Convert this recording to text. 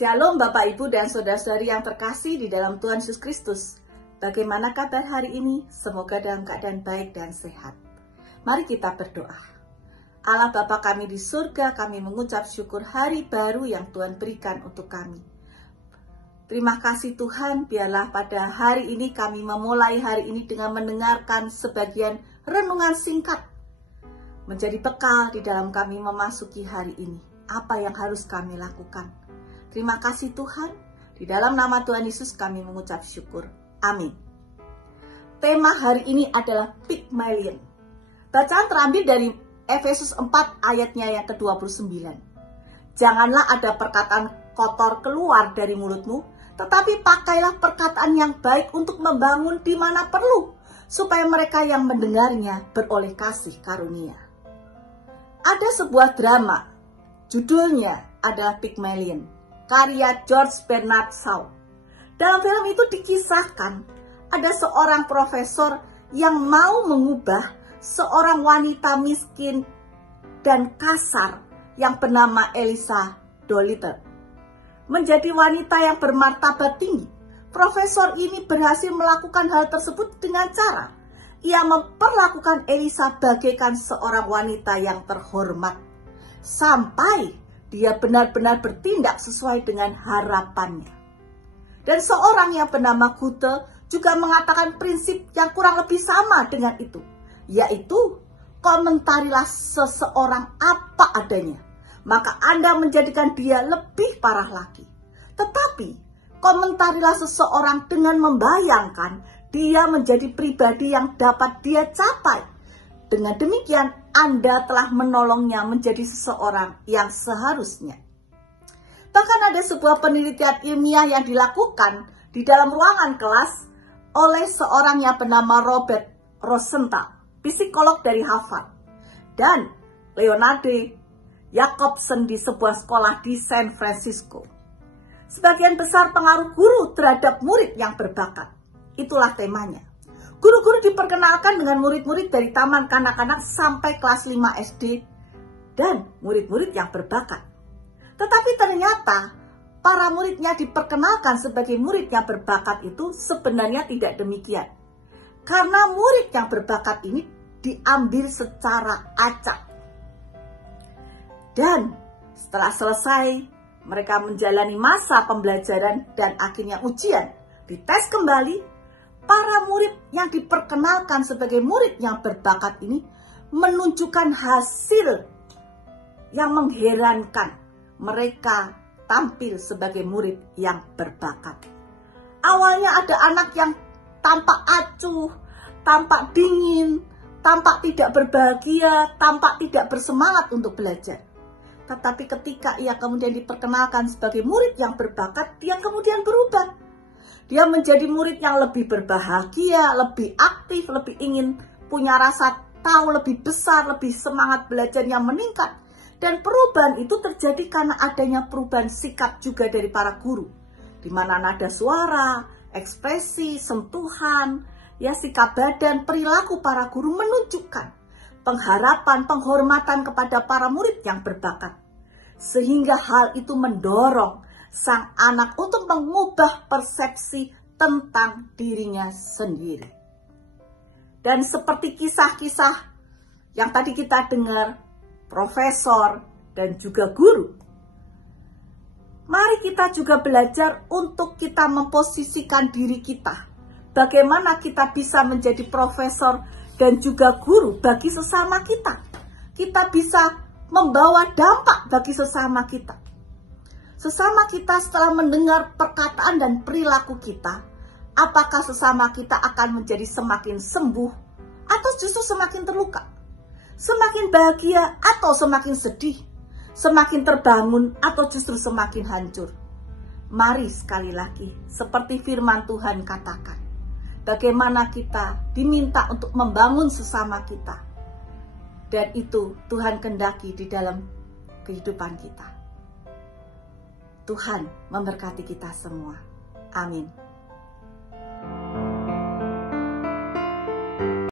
Shalom Bapak Ibu dan Saudara-saudari yang terkasih di dalam Tuhan Yesus Kristus. Bagaimana kabar hari ini? Semoga dalam keadaan baik dan sehat. Mari kita berdoa. Allah Bapa kami di surga, kami mengucap syukur hari baru yang Tuhan berikan untuk kami. Terima kasih Tuhan, biarlah pada hari ini kami memulai hari ini dengan mendengarkan sebagian renungan singkat. Menjadi bekal di dalam kami memasuki hari ini. Apa yang harus kami lakukan? Terima kasih Tuhan, di dalam nama Tuhan Yesus kami mengucap syukur. Amin. Tema hari ini adalah Pygmalion. Bacaan terambil dari Efesus 4 ayatnya yang ke-29. Janganlah ada perkataan kotor keluar dari mulutmu, tetapi pakailah perkataan yang baik untuk membangun di mana perlu, supaya mereka yang mendengarnya beroleh kasih karunia. Ada sebuah drama, judulnya adalah Pygmalion, karya George Bernard Shaw. Dalam film itu dikisahkan ada seorang profesor yang mau mengubah seorang wanita miskin dan kasar yang bernama Eliza Doolittle menjadi wanita yang bermartabat tinggi. Profesor ini berhasil melakukan hal tersebut dengan cara ia memperlakukan Eliza bagaikan seorang wanita yang terhormat sampai dia benar-benar bertindak sesuai dengan harapannya. Dan seorang yang bernama Goethe juga mengatakan prinsip yang kurang lebih sama dengan itu, yaitu komentarilah seseorang apa adanya, maka Anda menjadikan dia lebih parah lagi. Tetapi komentarilah seseorang dengan membayangkan dia menjadi pribadi yang dapat dia capai. Dengan demikian, Anda telah menolongnya menjadi seseorang yang seharusnya. Bahkan ada sebuah penelitian ilmiah yang dilakukan di dalam ruangan kelas oleh seorang yang bernama Robert Rosenthal, psikolog dari Harvard, dan Leonard Jacobson di sebuah sekolah di San Francisco. Sebagian besar pengaruh guru terhadap murid yang berbakat. Itulah temanya. Guru-guru diperkenalkan dengan murid-murid dari taman kanak-kanak sampai kelas 5 SD dan murid-murid yang berbakat. Tetapi ternyata para muridnya diperkenalkan sebagai murid yang berbakat itu sebenarnya tidak demikian. Karena murid yang berbakat ini diambil secara acak. Dan setelah selesai mereka menjalani masa pembelajaran dan akhirnya ujian, dites kembali. Para murid yang diperkenalkan sebagai murid yang berbakat ini menunjukkan hasil yang mengherankan. Mereka tampil sebagai murid yang berbakat. Awalnya ada anak yang tampak acuh, tampak dingin, tampak tidak berbahagia, tampak tidak bersemangat untuk belajar. Tetapi ketika ia kemudian diperkenalkan sebagai murid yang berbakat, dia kemudian berubah. Dia menjadi murid yang lebih berbahagia, lebih aktif, lebih ingin punya rasa tahu lebih besar, lebih semangat belajarnya meningkat. Dan perubahan itu terjadi karena adanya perubahan sikap juga dari para guru. Di mana nada suara, ekspresi, sentuhan, ya sikap badan, perilaku para guru menunjukkan pengharapan, penghormatan kepada para murid yang berbakat. Sehingga hal itu mendorong sang anak untuk mengubah persepsi tentang dirinya sendiri. Dan seperti kisah-kisah yang tadi kita dengar, profesor dan juga guru, mari kita juga belajar untuk kita memposisikan diri kita. Bagaimana kita bisa menjadi profesor dan juga guru bagi sesama kita. Kita bisa membawa dampak bagi sesama kita. Sesama kita setelah mendengar perkataan dan perilaku kita, apakah sesama kita akan menjadi semakin sembuh atau justru semakin terluka? Semakin bahagia atau semakin sedih? Semakin terbangun atau justru semakin hancur? Mari sekali lagi, seperti firman Tuhan katakan, bagaimana kita diminta untuk membangun sesama kita. Dan itu Tuhan kehendaki di dalam kehidupan kita. Tuhan memberkati kita semua. Amin.